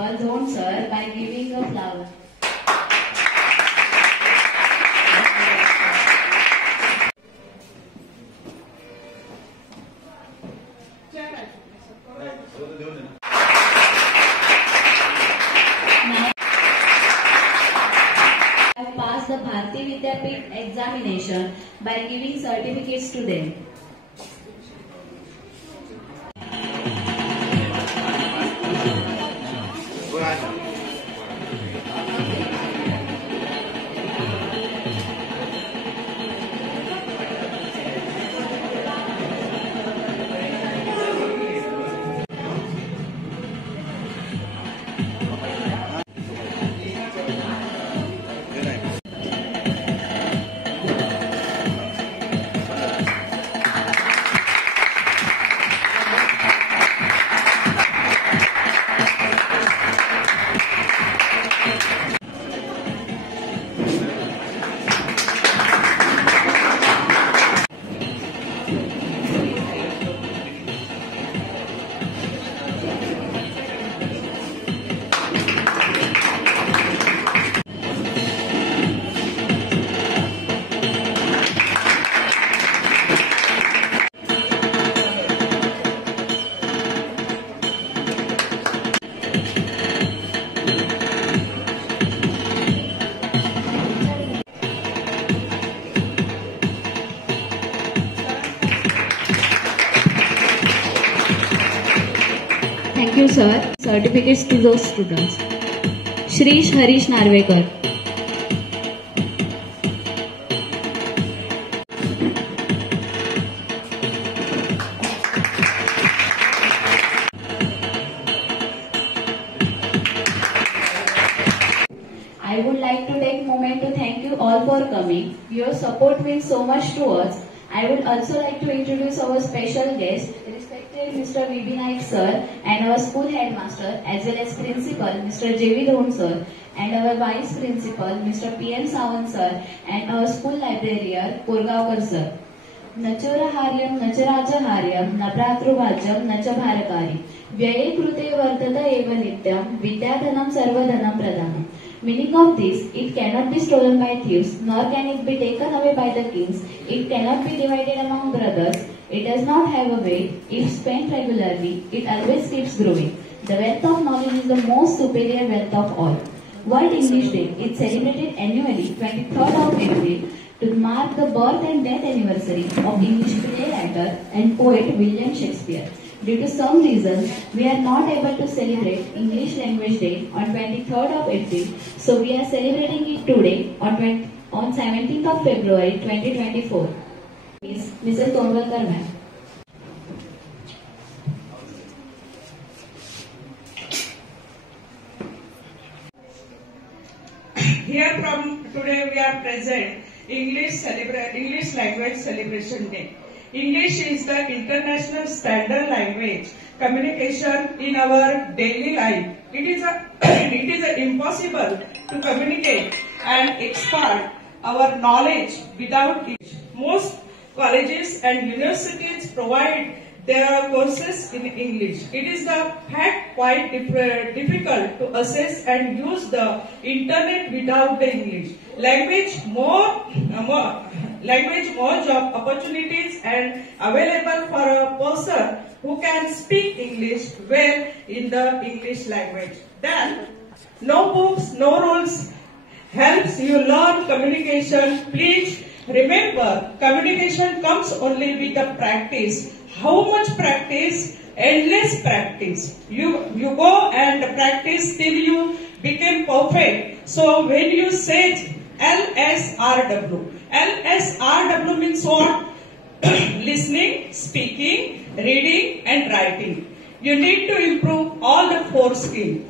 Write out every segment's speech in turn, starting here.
Principal Dhon Sir by giving a flower. Have passed the Bharati Vidyapeeth examination by giving certificates to them. Thank you, sir. Certificates to those students. Shrish Harish Narvekar. I would like to take a moment to thank you all for coming. Your support means so much to us. I would also like to introduce our special guest, respected Mr. V.B. Naik sir, and our school headmaster as well as principal, Mr. J.V. Dhon sir, and our vice principal, Mr. P.M. Sawant sir, and our school librarian, Purgaonkar sir. Nachuraharyam Nacharajaharyam Napratrubhajam Nachabharakari Vyaye Krute Vartata Eva Nityam Vidyadhanam Sarvadhanam Pradhanam. Meaning of this, it cannot be stolen by thieves, nor can it be taken away by the kings. It cannot be divided among brothers. It does not have a weight. If spent regularly, it always keeps growing. The wealth of knowledge is the most superior wealth of all. World English Day is celebrated annually 23rd of April to mark the birth and death anniversary of English playwriter and poet William Shakespeare. Due to some reasons, we are not able to celebrate English Language Day on 23rd of April, so we are celebrating it today on 17th of February 2024. Mrs. Tonvalkar ma'am. Here from today we are present English Language Celebration Day. English is the international standard language communication in our daily life. It is impossible to communicate and expand our knowledge without it. Most colleges and universities provide their courses in English. It is the fact quite difficult to access and use the internet without the English. Language more job opportunities and available for a person who can speak English well in the English language. Then, no books, no rules helps you learn communication. Please remember, communication comes only with the practice. How much practice? Endless practice. You go and practice till you become perfect. So when you say LSRW. LSRW means what? Listening, speaking, reading and writing. You need to improve all the 4 skills.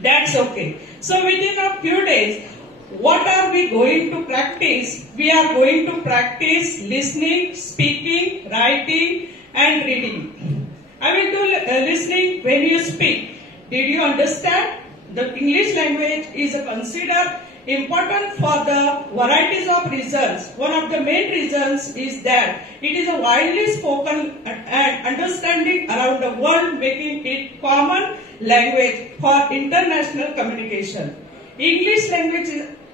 That's okay. So within a few days, what are we going to practice? We are going to practice listening, speaking, writing and reading. I will do listening when you speak. Did you understand? The English language is considered important for the varieties of reasons. One of the main reasons is that it is a widely spoken and understanding around the world, making it common language for international communication. English language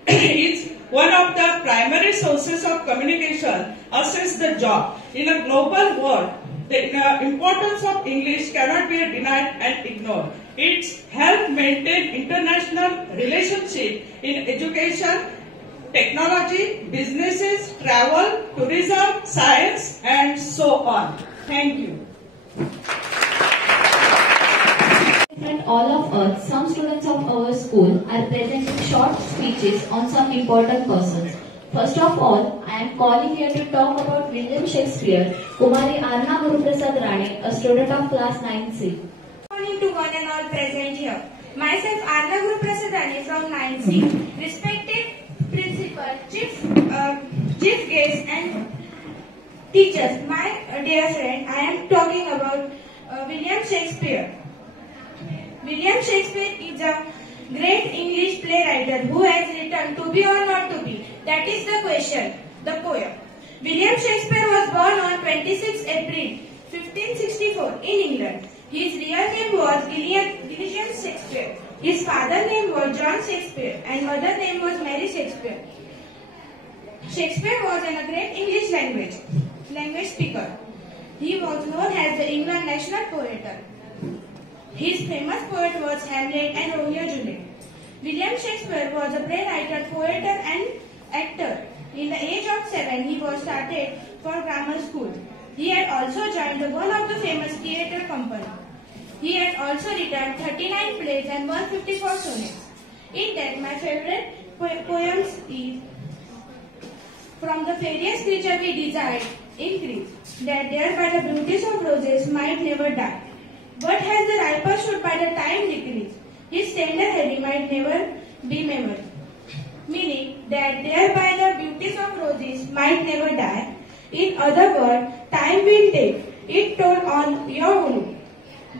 is one of the primary sources of communication, assess the job. In a global world, the importance of English cannot be denied and ignored. It helps maintain international relationships in education, technology, businesses, travel, tourism, science, and so on. Thank you. All of us, some students of our school are presenting short speeches on some important persons. First of all, I am calling here to talk about William Shakespeare, Kumari Arna Guruprasad Rane, a student of class 9C. Good morning to one and all present here. Myself Arna Guruprasad Rane from 9C. Respected principal, chief guests and teachers, my dear friend, I am talking about William Shakespeare. William Shakespeare is a great English playwright who has written To Be or Not to Be. That is the question, the poem. William Shakespeare was born on 26 April 1564 in England. His real name was Gillian Shakespeare. His father's name was John Shakespeare and mother's name was Mary Shakespeare. Shakespeare was a great English language speaker. He was known as the England national poet. His famous poet was Hamlet and Romeo and Juliet. William Shakespeare was a playwright, poet and actor. In the age of 7, he was started for grammar school. He had also joined one of the famous theatre company. He had also written 39 plays and 154 sonnets. In that, my favorite poems is From the fairest creature we desired, increase, that there by the beauties of roses might never die. But has the riper should by the time decrease, his tender head might never be memory. Meaning that thereby the beauties of roses might never die. In other words, time will take it toll on your own.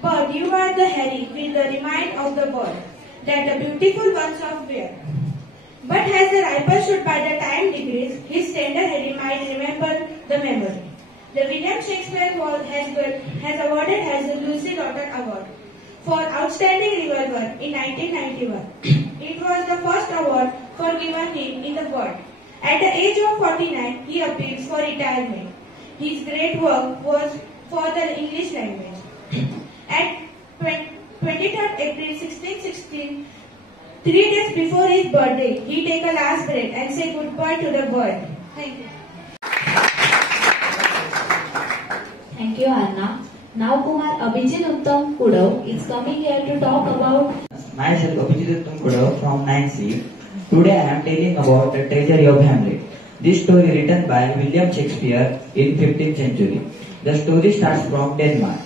But you are the Harry with the remind of the bird, that the beautiful ones of where. But as the riper should by the time decrease, his tender head might remember the memory. The William Shakespeare has awarded as the Lucy Laughton Award for Outstanding Revival in 1991. It was the first award for given him in the world. At the age of 49, he appeals for retirement. His great work was for the English language. At 23rd April 1616, 3 days before his birthday, he take a last breath and say goodbye to the world. Thank you. Thank you, Anna. Now Kumar Abhijit Uttam Kudav is coming here to talk about... Myself Abhijit Uttam Kudav from 9C. Today I am telling about the tragedy of Hamlet. This story written by William Shakespeare in 15th century. The story starts from Denmark.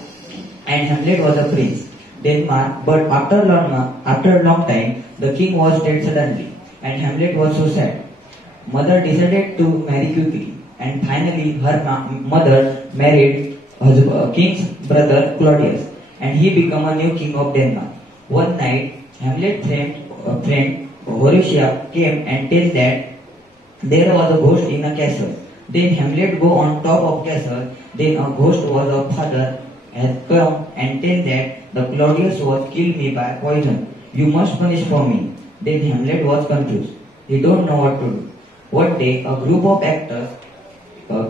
And Hamlet was a prince. Denmark, but after a long time, the king was dead suddenly. And Hamlet was so sad. Mother decided to marry quickly. And finally her mother married king's brother Claudius, and he became a new king of Denmark. One night, Hamlet's friend Horatio came and told that there was a ghost in a castle. Then Hamlet go on top of castle. Then a ghost was a father had come and told that the Claudius was killed me by poison. You must punish for me. Then Hamlet was confused. He don't know what to do. One day, a group of actors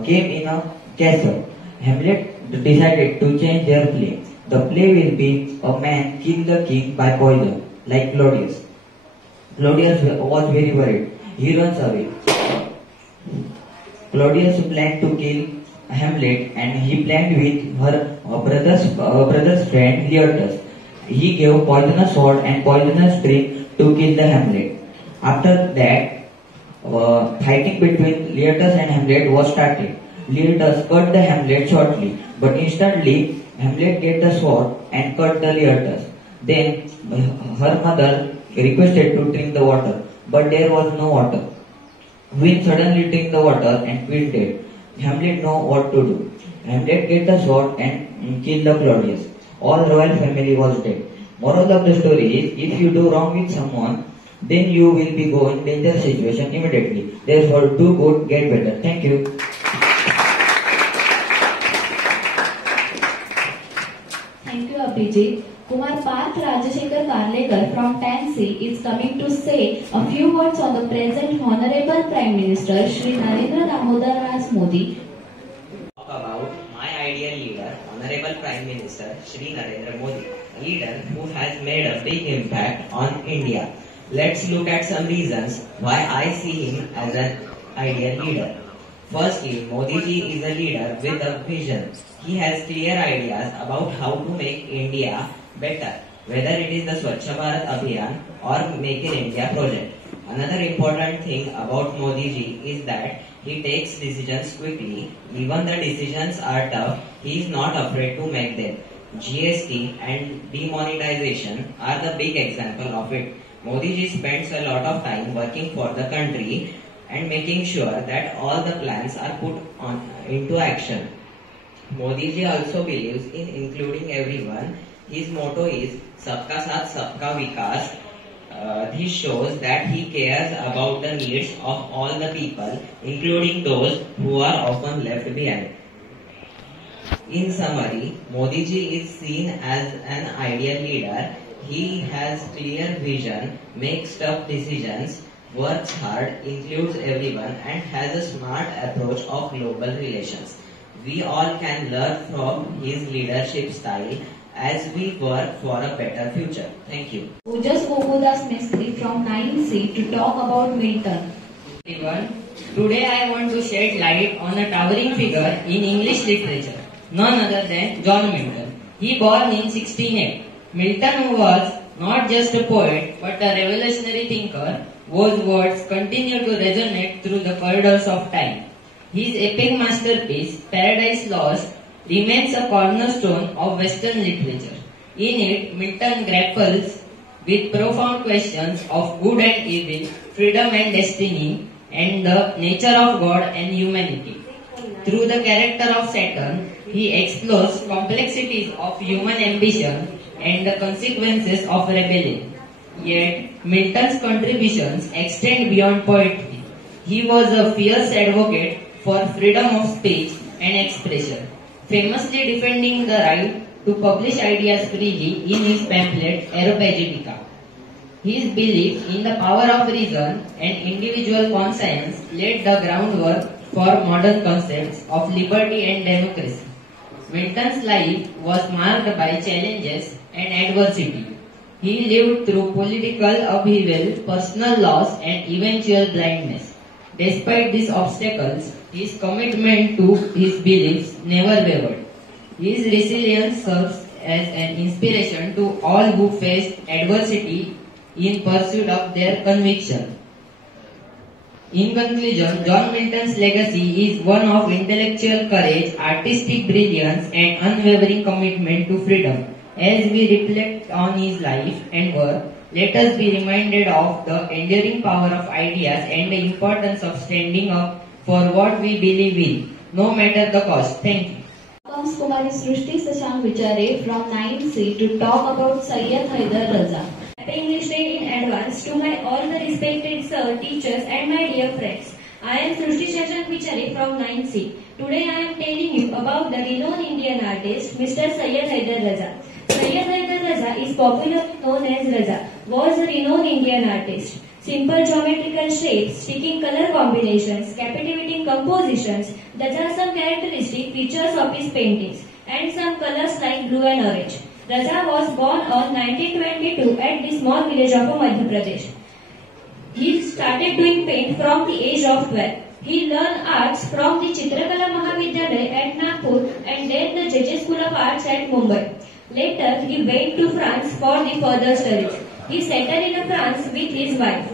came in a castle. Hamlet decided to change their play. The play will be a man kill the king by poison, like Claudius. Claudius was very worried. He runs away. Claudius planned to kill Hamlet, and he planned with her brother's friend Leotus. He gave poisonous sword and poisonous drink to kill the Hamlet. After that, fighting between Leotus and Hamlet was started. Leotus cut the Hamlet shortly, but instantly Hamlet get the sword and cut the Leotus. Then her mother requested to drink the water, but there was no water. Queen suddenly drank the water and Queen dead. Hamlet know what to do. Hamlet get the sword and kill the Claudius. All royal family was dead. Moral of the story is, if you do wrong with someone, then you will be go in dangerous situation immediately. Therefore, do good, get better. Thank you. Thank you, Abhijit. Kumar Parth Rajasekhar Karlekar from 10C is coming to say a few words on the present Honorable Prime Minister Shri Narendra Damodar Das Modi. Talk about my ideal leader, Honorable Prime Minister Shri Narendra Modi, a leader who has made a big impact on India. Let's look at some reasons why I see him as an ideal leader. Firstly, Modi ji is a leader with a vision. He has clear ideas about how to make India better, whether it is the Swachh Bharat Abhiyan or Make in India project. Another important thing about Modi ji is that he takes decisions quickly. Even the decisions are tough, he is not afraid to make them. GST and demonetization are the big example of it. Modi ji spends a lot of time working for the country and making sure that all the plans are put into action. Modi ji also believes in including everyone. His motto is Sabka Saath Sabka Vikas. This shows that he cares about the needs of all the people, including those who are often left behind. In summary, Modi ji is seen as an ideal leader. He has clear vision, makes tough decisions, works hard, includes everyone, and has a smart approach of global relations. We all can learn from his leadership style as we work for a better future. Thank you. Ojas Gokudas Mistry from 9C to talk about Milton. Everyone, today I want to shed light on a towering figure in English literature, none other than John Milton. He born in 1608. Milton was not just a poet but a revolutionary thinker whose words continue to resonate through the corridors of time. His epic masterpiece, Paradise Lost, remains a cornerstone of Western literature. In it, Milton grapples with profound questions of good and evil, freedom and destiny, and the nature of God and humanity. Through the character of Saturn, he explores complexities of human ambition and the consequences of rebellion. Yet, Milton's contributions extend beyond poetry. He was a fierce advocate for freedom of speech and expression, famously defending the right to publish ideas freely in his pamphlet Areopagitica. His belief in the power of reason and individual conscience laid the groundwork for modern concepts of liberty and democracy. Milton's life was marked by challenges and adversity. He lived through political upheaval, personal loss, and eventual blindness. Despite these obstacles, his commitment to his beliefs never wavered. His resilience serves as an inspiration to all who faced adversity in pursuit of their conviction. In conclusion, John Milton's legacy is one of intellectual courage, artistic brilliance, and unwavering commitment to freedom. As we reflect on his life and work, let us be reminded of the enduring power of ideas and the importance of standing up for what we believe in, no matter the cost. Thank you. Comes Kumari Srushti Sashank Vichare from 9C to talk about Sayyid Haider Raza. Happy English Day in advance to my all the respected sir, teachers and my dear friends. I am Srushti Shashank Vichare from 9C. Today I am telling you about the renowned Indian artist Mr. Sayyid Haider Raza. Sayyid Haider Raza is popularly known as Raza, was a renowned Indian artist. Simple geometrical shapes, striking color combinations, captivating compositions, these are some characteristic features of his paintings, and some colors like blue and orange. Raza was born on 1922 at the small village of Madhya Pradesh. He started doing paint from the age of 12. He learned arts from the Chitrakala Mahavidyalaya at Nagpur and then the JJ School of Arts at Mumbai. Later, he went to France for the further studies. He settled in France with his wife.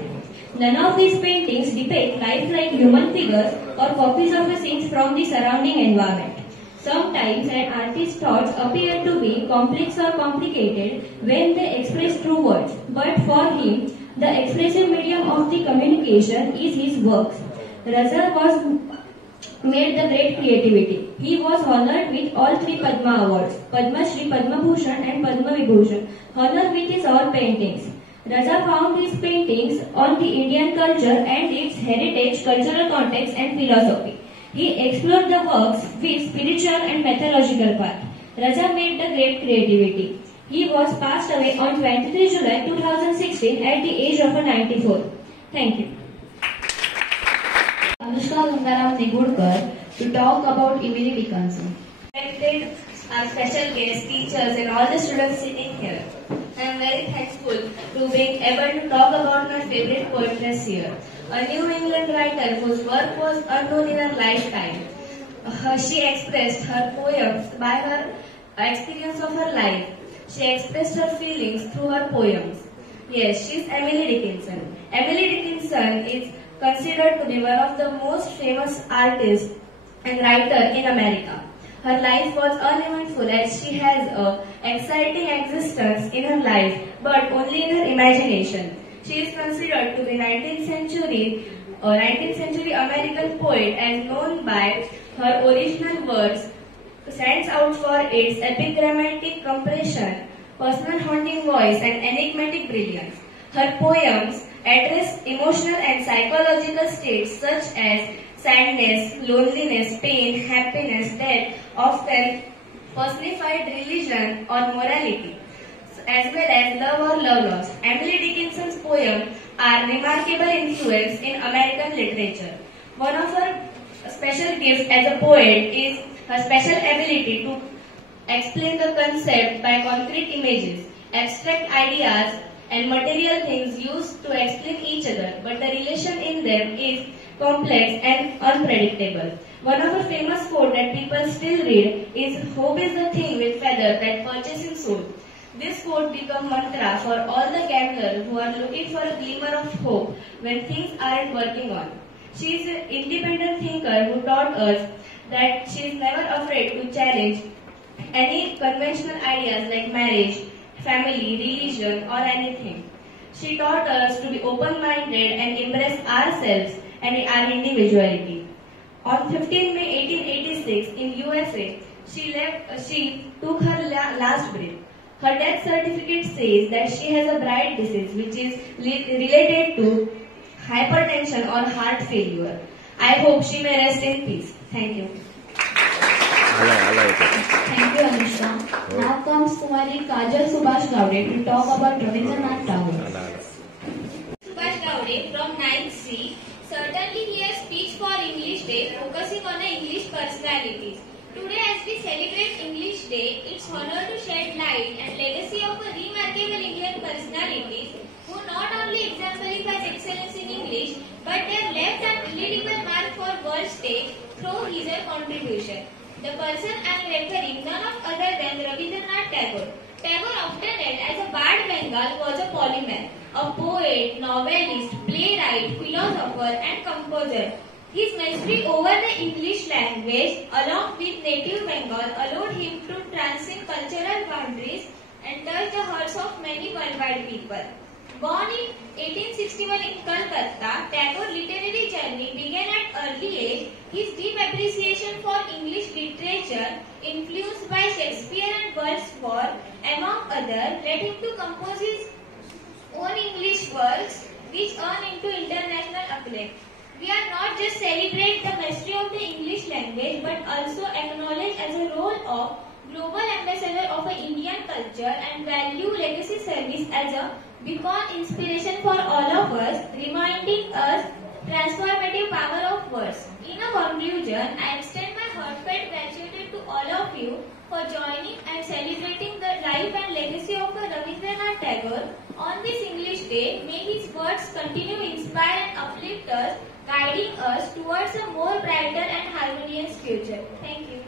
None of his paintings depict lifelike human figures or copies of the scenes from the surrounding environment. Sometimes an artist's thoughts appear to be complex or complicated when they express true words, but for him, the expressive medium of the communication is his works. Raza was made the great creativity. He was honored with all three Padma awards, Padma Shri, Padma Bhushan and Padma Vibhushan, honored with his all paintings. Raza found his paintings on the Indian culture and its heritage, cultural context and philosophy. He explored the works with spiritual and mythological part. Raza made the great creativity. He was passed away on 23 July 2016 at the age of 94. Thank you. Anushka Gangaram Nigudkar to talk about Emily Dickinson. Respected our special guests, teachers and all the students sitting here. I am very thankful to being able to talk about my favorite poetess here. A New England writer whose work was unknown in her lifetime. She expressed her poems by her experience of her life. She expressed her feelings through her poems. Yes, she is Emily Dickinson. Emily Dickinson is considered to be one of the most famous artists and writer in America. Her life was uneventful as she has an exciting existence in her life, but only in her imagination. She is considered to be 19th century American poet and known by her original words, stands out for its epigrammatic compression, personal haunting voice and enigmatic brilliance. Her poems address emotional and psychological states such as sadness, loneliness, pain, happiness, death, often personified religion or morality, as well as love or love lost. Emily Dickinson's poems are remarkable influence in American literature. One of her special gifts as a poet is her special ability to explain the concept by concrete images, abstract ideas and material things used to explain each other, but the relation in them is complex and unpredictable. One of her famous quotes that people still read is, "Hope is the thing with feather that perches in soul." This quote became mantra for all the gamblers who are looking for a glimmer of hope when things aren't working on. She is an independent thinker who taught us that she is never afraid to challenge any conventional ideas like marriage, family, religion or anything. She taught us to be open-minded and embrace ourselves and our individuality. On 15 May 1886 in USA, she took her last breath. Her death certificate says that she has a bright disease which is related to hypertension or heart failure. I hope she may rest in peace. Thank you. Thank you, Anushka. Now comes Kumari Kajal Subhash Gowde to talk about Rabindranath Tagore. Subhash Gowde from 9th C. Certainly he has speech for English Day focusing on the English personalities. Today as we celebrate English Day, it's honor to shed light and legacy of a remarkable Indian personalities who not only exemplifies excellence in English, but they have left an indelible mark for world stage through his contribution. The person I am referring none of other than Rabindranath Tagore. Tagore, often known as a Bard Bengal, was a polymath, a poet, novelist, playwright, philosopher and composer. His mastery over the English language along with native Bengal allowed him to transcend cultural boundaries and touch the hearts of many worldwide people. Born in 1861 in Calcutta, Tagore's literary journey began at early age. His deep appreciation for English literature, influenced by Shakespeare and Wordsworth, among others, led him to compose his own English works, which earned into international acclaim. We are not just celebrate the mastery of the English language, but also acknowledge as a role of global ambassador of Indian culture and value legacy service as a beacon inspiration for all of us, reminding us transformative power of words. In a conclusion, I extend my heartfelt gratitude to all of you for joining and celebrating the life and legacy of Rabindranath Tagore on this English Day. May his words continue to inspire and uplift us, guiding us towards a more brighter and harmonious future. Thank you.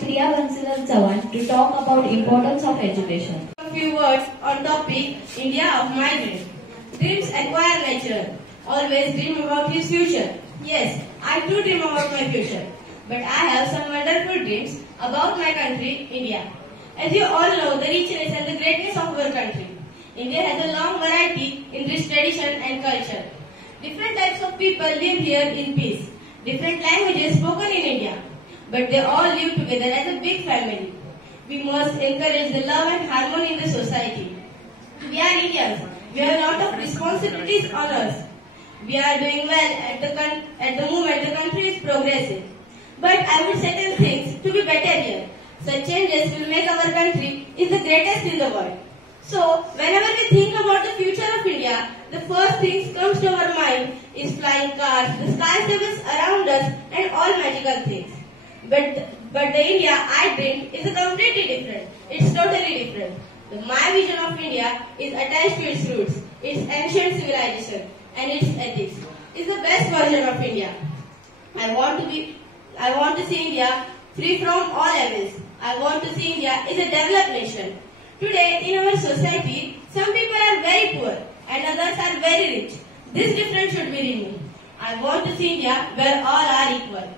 Priya Bansilas Chavan to talk about importance of education. A few words on topic India of my dream. Dreams acquire nature. Always dream about his future. Yes, I do dream about my future. But I have some wonderful dreams about my country, India. As you all know the richness and the greatness of our country. India has a long variety in rich tradition and culture. Different types of people live here in peace. Different languages spoken in India. But they all live together as a big family. We must encourage the love and harmony in the society. We are Indians. We have a lot of responsibilities on us. We are doing well at the moment the country is progressing. But I would certain things to be better here. Such changes will make our country is the greatest in the world. So, whenever we think about the future of India, the first thing comes to our mind is flying cars, the skyscrapers around us, and all magical things. But the India I dream is completely different. It's totally different. My vision of India is attached to its roots, its ancient civilization, and its ethics. It's the best version of India. I want to see India free from all evils. I want to see India as a developed nation. Today, in our society, some people are very poor and others are very rich. This difference should be removed. I want to see India where all are equal.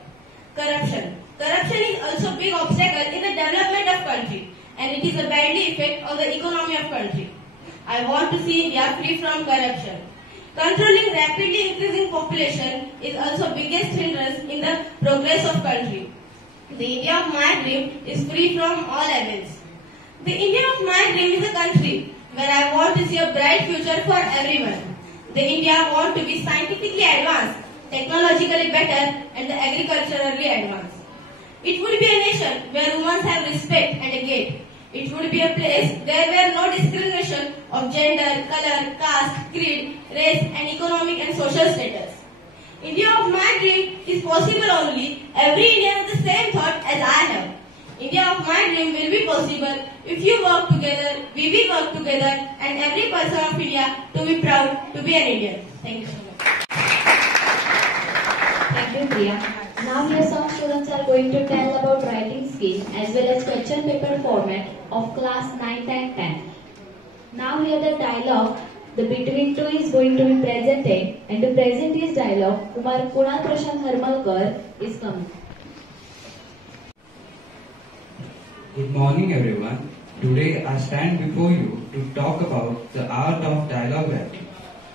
Corruption. Corruption is also a big obstacle in the development of country, and it is a badly effect on the economy of country. I want to see India free from corruption. Controlling rapidly increasing population is also biggest hindrance in the progress of country. The India of my dream is free from all evils. The India of my dream is a country where I want to see a bright future for everyone. The India I want to be scientifically advanced, technologically better, and agriculturally advanced. It would be a nation where women have respect and a gate. It would be a place where there were no discrimination of gender, color, caste, creed, race, and economic and social status. India of my dream is possible only every Indian has the same thought as I have. India of my dream will be possible if you work together, we will work together, and every person of India to be proud to be an Indian. Thank you so much. Thank you, Priya. Now here some students are going to tell about writing skill as well as question paper format of class 9th and 10th. Now here the dialogue, the between two is going to be presented, and to present his dialogue, Kunal Prashant Harmalkar is coming. Good morning everyone. Today I stand before you to talk about the art of dialogue writing.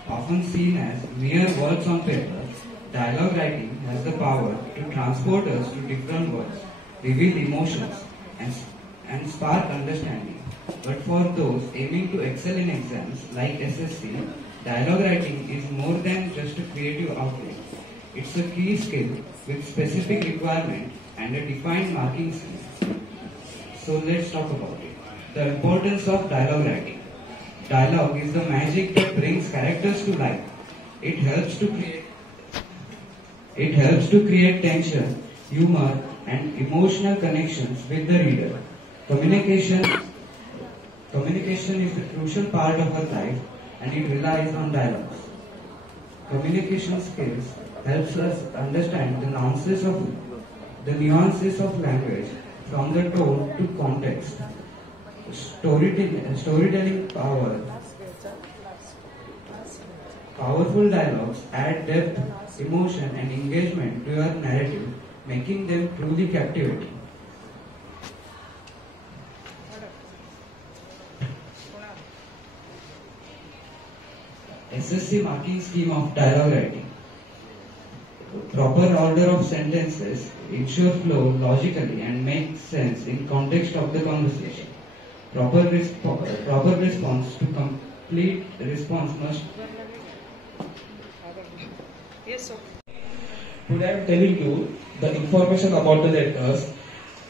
Often seen as mere words on paper, dialogue writing has the power to transport us to different worlds, reveal emotions, and spark understanding. But for those aiming to excel in exams like SSC, dialogue writing is more than just a creative outlet. It's a key skill with specific requirement and a defined marking scheme. So let's talk about it. The importance of dialogue writing. Dialogue is the magic that brings characters to life. It helps to create tension, humor, and emotional connections with the reader. Communication is a crucial part of our life, and it relies on dialogues. Communication skills helps us understand the nuances of language, from the tone to context. Storytelling power. Powerful dialogues add depth, emotion, and engagement to your narrative, making them truly captivating. SSC marking scheme of dialogue writing. Proper order of sentences ensure flow logically and make sense in context of the conversation. Proper response to complete response must. Yes, sir. Today I am telling you the information about the letters.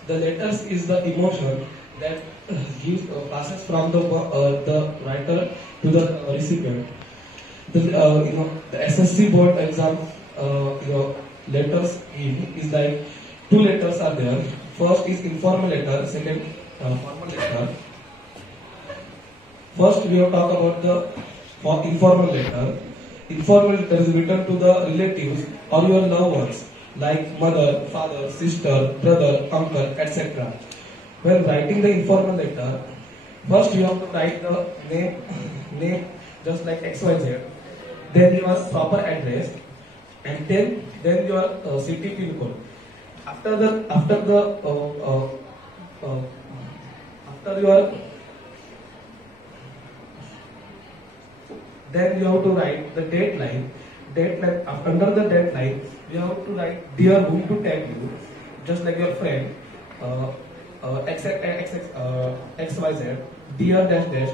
The letters is the emotion that passes from the writer to the recipient. The SSC board exam, letters is like two letters are there. First is informal letter, second formal letter. First we have talked about the informal letter. Informal letter is written to the relatives or your loved ones like mother, father, sister, brother, uncle, etc. When writing the informal letter, first you have to write the name just like XYZ, then your proper address, and then your city pin code. After your then you have to write the deadline. Under the deadline, you have to write dear whom to tag you, just like your friend, XYZ, dear dash dash.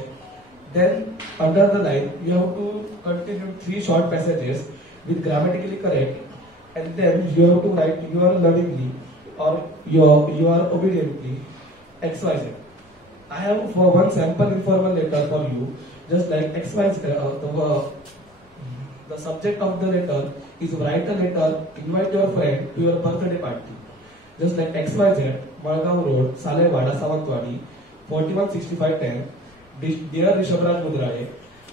Then under the line, you have to continue 3 short passages with grammatically correct, and then you have to write you are lovingly or you are obediently XYZ. I have for one sample informal letter for you, just like XY. The subject of the letter is write a letter, invite your friend to your birthday party. Just like XYZ, Malgaon Road, Salewada, Savantwadi, 416510. Dear Rishabhraj Mudrade,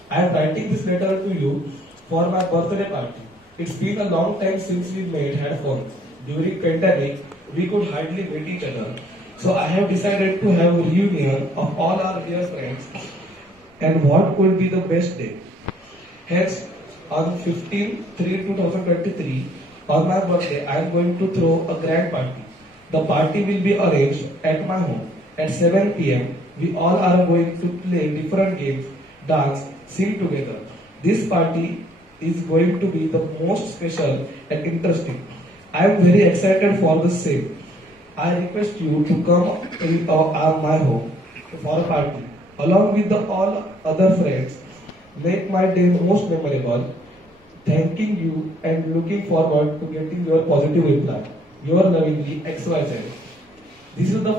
I am writing this letter to you for my birthday party. It's been a long time since we had fun. During pandemic, we could hardly meet each other. So I have decided to have a reunion of all our dear friends. And what could be the best day? Hence, on 15/3/2023, on my birthday, I am going to throw a grand party. The party will be arranged at my home at 7 p.m. We all are going to play different games, dance, sing together. This party is going to be the most special and interesting. I am very excited for the same. I request you to come in my home for a party along with all other friends. Make my day most memorable. Thanking you and looking forward to getting your positive reply. Your lovingly XYZ. This is the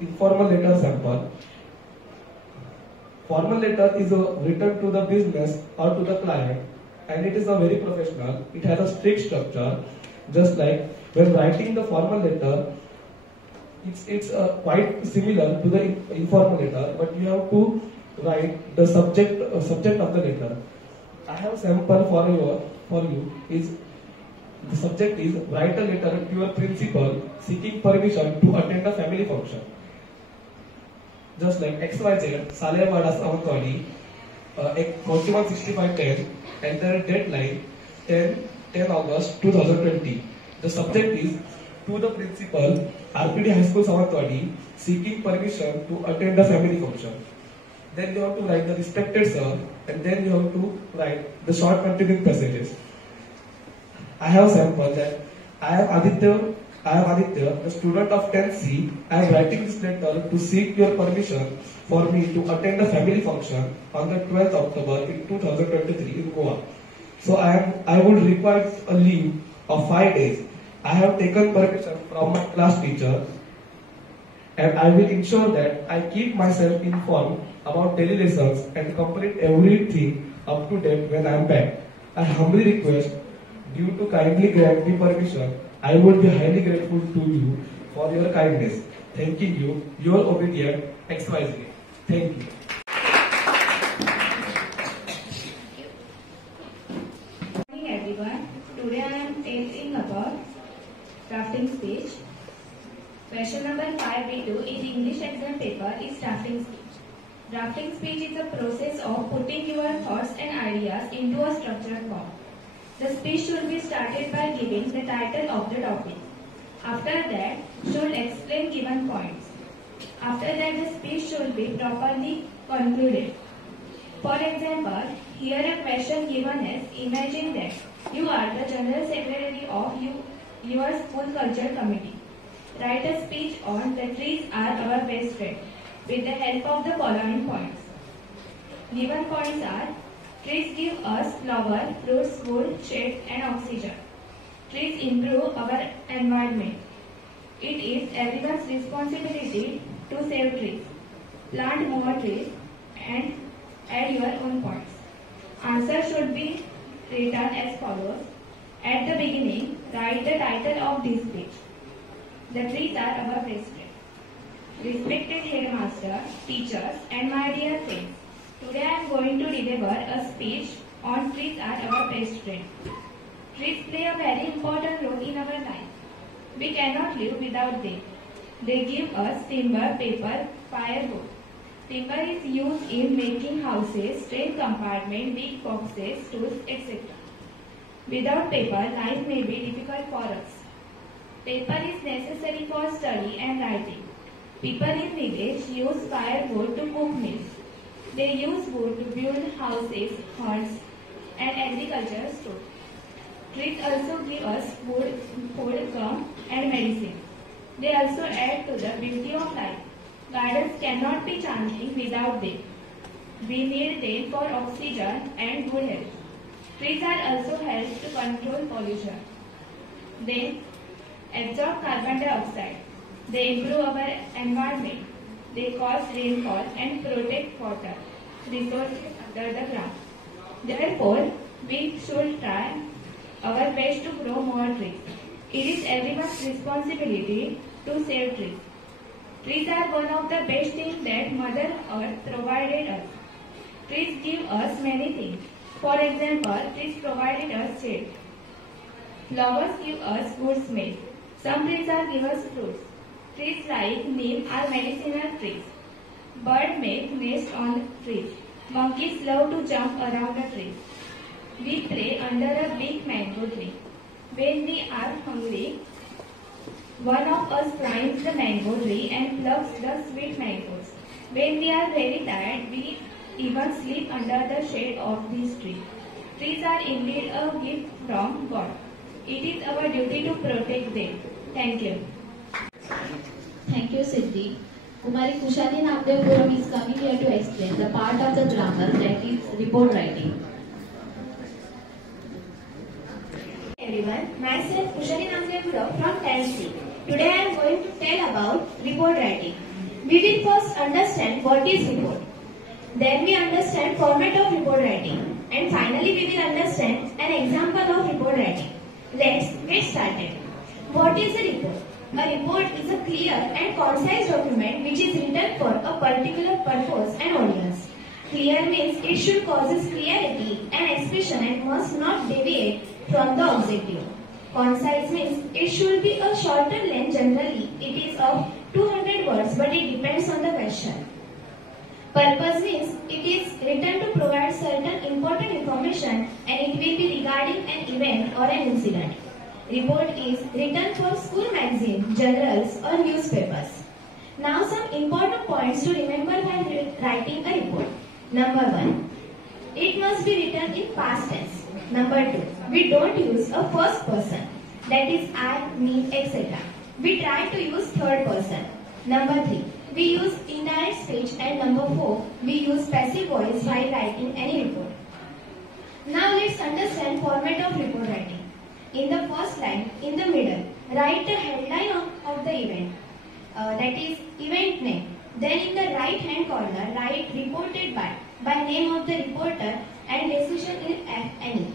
informal letter sample. Formal letter is written to the business or to the client, and it is a very professional. It has a strict structure. Just like when writing the formal letter, it's quite similar to the informal letter, but you have to write the subject of the letter. I have sample for you is the subject is write a letter to your principal seeking permission to attend a family function. Just like XYZ, Salewada Savantwadi, 416510, and the deadline 10 August 2020. The subject is to the principal, RPD High School Savantwadi, seeking permission to attend a family function. Then you have to write the respected sir, and then you have to write the short continuing passages. I have sample that I am Aditya, the student of 10C. I am writing this letter to seek your permission for me to attend a family function on the 12th October in 2023 in Goa. So I would require a leave of 5 days. I have taken permission from my class teacher, and I will ensure that I keep myself informed about daily lessons and complete everything up to date when I am back. I humbly request you to kindly grant me permission. I would be highly grateful to you for your kindness. Thanking you, your obedient XYZ. Thank you. Good morning everyone. Today I am telling about drafting speech. Question number 5B2 in English exam paper is drafting speech. Drafting speech is a process of putting your thoughts and ideas into a structured form. The speech should be started by giving the title of the topic. After that, should explain given points. After that, the speech should be properly concluded. For example, here a question given is, imagine that you are the General Secretary of your school culture committee. Write a speech on the trees are our best friend with the help of the following points. Given points are, trees give us flower, fruits, wood, shade and oxygen. Trees improve our environment. It is everyone's responsibility to save trees. Plant more trees and add your own points. Answer should be written as follows. At the beginning, write the title of this speech. The trees are our best friend. Respected headmaster, teachers and my dear friends. Today I am going to deliver a speech on trees are our best friend. Trees play a very important role in our life. We cannot live without them. They give us timber, paper, firewood. Timber is used in making houses, train compartments, big boxes, tools, etc. Without paper, life may be difficult for us. Paper is necessary for study and writing. People in village use firewood to cook meals. They use wood to build houses, huts, and agricultural stores. Trees also give us wood, food, gum, and medicine. They also add to the beauty of life. Gardens cannot be charming without them. We need them for oxygen and good health. Trees are also help to control pollution. They absorb carbon dioxide. They improve our environment. They cause rainfall and protect water resources under the ground. Therefore, we should try our best to grow more trees. It is everyone's responsibility to save trees. Trees are one of the best things that Mother Earth provided us. Trees give us many things. For example, trees provided us shade. Flowers give us good smell. Some trees are give us fruits. Trees like neem are medicinal trees. Birds make nest on trees. Monkeys love to jump around a tree. We play under a big mango tree. When we are hungry, one of us climbs the mango tree and plucks the sweet mangoes. When we are very tired, we even sleep under the shade of this tree. Trees are indeed a gift from God. It is our duty to protect them. Thank you. Thank you, Siddhi. Kumari Kushali Namdev is coming here to explain the part of the grammar that is report writing. Everyone, myself Kushali Namdev from 10th C. Today I am going to tell about report writing. We will first understand what is report. Then we understand format of report writing. And finally we will understand an example of report writing. Let's get started. What is a report? A report is a clear and concise document which is written for a particular purpose and audience. Clear means it should causes clarity and expression and must not deviate from the objective. Concise means it should be a shorter length. Generally, it is of 200 words, but it depends on the question. Purpose means it is written to provide certain important information and it will be regarding an event or an incident. Report is written for school magazine, journals or newspapers. Now some important points to remember while writing a report. Number 1. It must be written in past tense. Number 2. We don't use a first person, that is I, me, etc. We try to use third person. Number 3. We use indirect speech, and number 4. We use passive voice while writing any report. Now let's understand format of report writing. In the first line, in the middle, write the headline of the event, that is event name. Then in the right hand corner, write reported by name of the reporter and decision if any.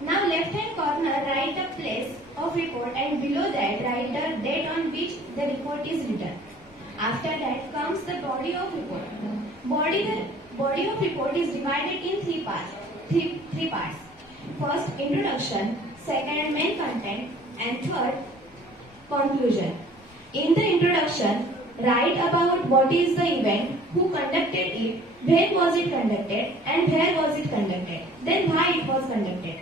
Now left hand corner, write the place of report and below that write the date on which the report is written. After that comes the body of report. Body of report is divided in three parts. First, introduction. Second, main content. And third, conclusion. In the introduction, write about what is the event, who conducted it, when was it conducted, and where was it conducted, then why it was conducted.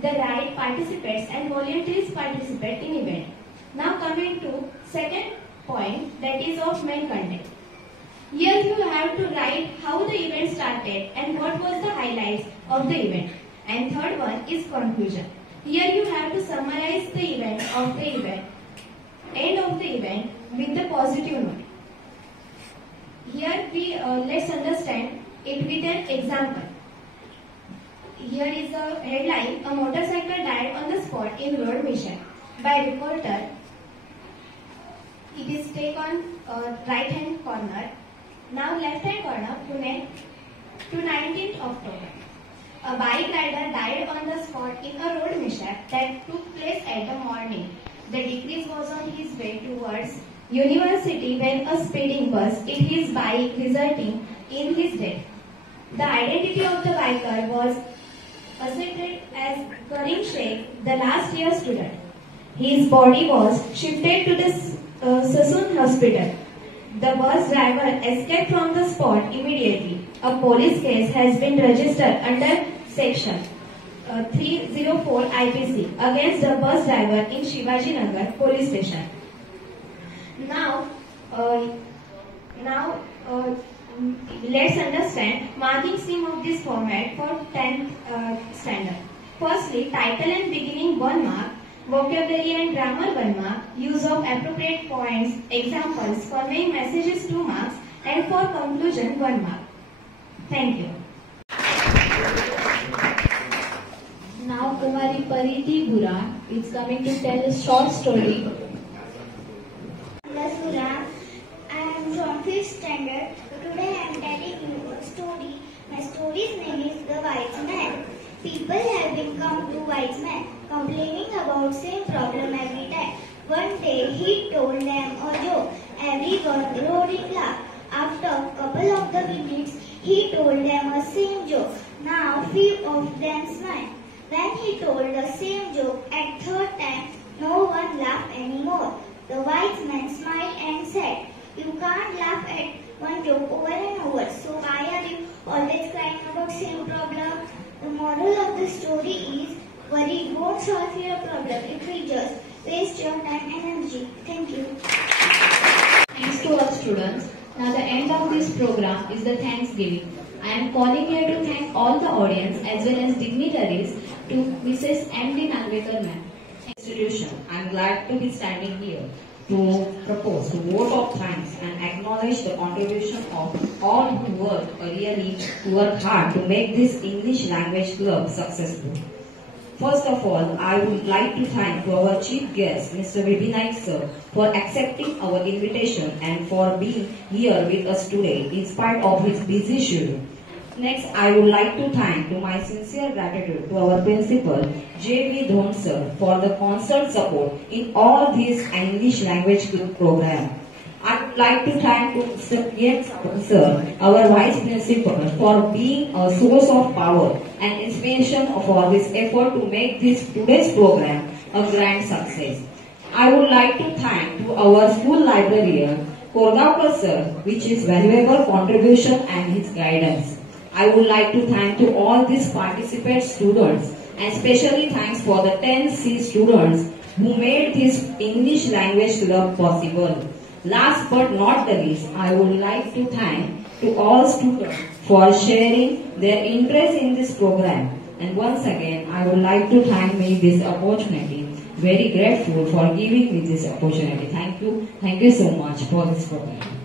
The right participates and volunteers participate in event. Now coming to second point, that is of main content. Here you have to write how the event started and what was the highlights of the event. And third one is conclusion. Here you have to summarize the event of the event, end of the event with the positive note. Here we let's understand it with an example. Here is a headline: a motorcycle died on the spot in road mission by reporter. It is taken right hand corner. Now left hand corner, Pune to 19th October. A bike rider died on the spot in a road mishap that took place at the morning. The deceased was on his way towards university when a speeding bus hit his bike, resulting in his death. The identity of the biker was ascertained as Karim Sheikh, the last year student. His body was shifted to the Sassoon hospital. The bus driver escaped from the spot immediately. A police case has been registered under section 304 IPC against the bus driver in Shivaji Nagar police station. Now let's understand marking scheme of this format for 10th standard. Firstly, title and beginning 1 mark, vocabulary and grammar 1 mark, use of appropriate points, examples, conveying messages 2 marks, and for conclusion 1 mark. Thank you. Now Kumari Pariti Bura is coming to tell a short story. Nasura, I am from 5th standard. wise men complaining about same problem every time. One day he told them a joke. Everyone roared in laugh. After a couple of the minutes, he told them a same joke. Now few of them smiled. When he told the same joke at third time, no one laughed anymore. The wise man smiled and said, "You can't laugh at one joke over and over, so why are you always crying about same problem?" The moral of the story is, worry won't solve your problem. It will just waste your time and energy. Thank you. Thanks to all students. Now the end of this program is the Thanksgiving. I am calling here to thank all the audience as well as dignitaries to Mrs. M.D. Nalvekar ma'am. Institution. I am glad to be standing here to propose a vote of thanks and acknowledge the contribution of all who work hard to make this English language club successful. First of all, I would like to thank our chief guest, Mr. Vibinaik sir, for accepting our invitation and for being here with us today in spite of his busy schedule. Next, I would like to thank my sincere gratitude to our principal, J.V. Dhon sir, for the constant support in all these English language program. I would like to thank Mr. P.M. sir, our vice principal, for being a source of power and inspiration for this effort to make today's program a grand success. I would like to thank our school librarian, Korgaonkar sir, which is valuable contribution and his guidance. I would like to thank all these participant students and especially thanks for the 10C students who made this English language club possible. Last but not the least, I would like to thank all students for sharing their interest in this program. And once again, I would like to thank me this opportunity. Very grateful for giving me this opportunity. Thank you so much for this program.